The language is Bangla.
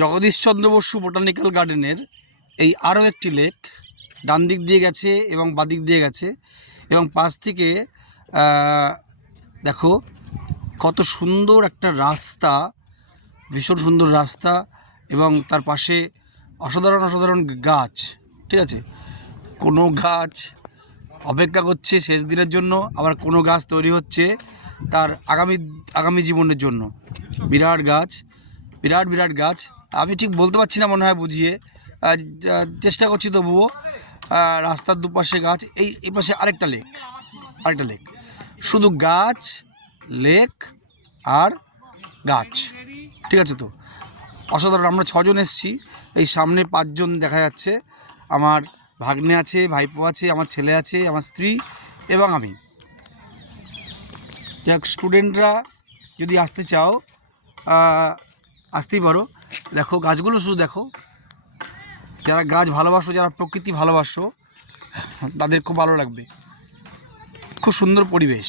জগদীশচন্দ্র বসু বোটানিক্যাল গার্ডেনের এই আরও একটি লেক ডান দিক দিয়ে গেছে এবং বাদিক দিয়ে গেছে, এবং পাশ থেকে দেখো কত সুন্দর একটা রাস্তা, ভীষণ সুন্দর রাস্তা, এবং তার পাশে অসাধারণ অসাধারণ গাছ। ঠিক আছে, কোনো গাছ অপেক্ষা করছে শেষ দিনের জন্য, আবার কোনো গাছ তৈরি হচ্ছে তার আগামী জীবনের জন্য। বিরাট গাছ, বিরাট বিরাট গাছ। আমি ঠিক বলতে পারছি না, মনে হয় বুঝিয়ে চেষ্টা করছি তবুও। রাস্তার দুপাশে গাছ, এই পাশে আরেকটা লেক, শুধু গাছ, লেক আর গাছ। ঠিক আছে, তো অসাধারণ। আমরা 6 জন এসেছি, এই সামনে 5 জন দেখা যাচ্ছে। আমার ভাগ্নে আছে, ভাইপো আছে, আমার ছেলে আছে, আমার স্ত্রী এবং আমি। যাক, স্টুডেন্টরা যদি আসতে চাও আসতেই পারো। দেখো গাছগুলো, শুধু দেখো। যারা গাছ ভালোবাসো, যারা প্রকৃতি ভালোবাসো, তাদের খুব ভালো লাগবে। খুব সুন্দর পরিবেশ।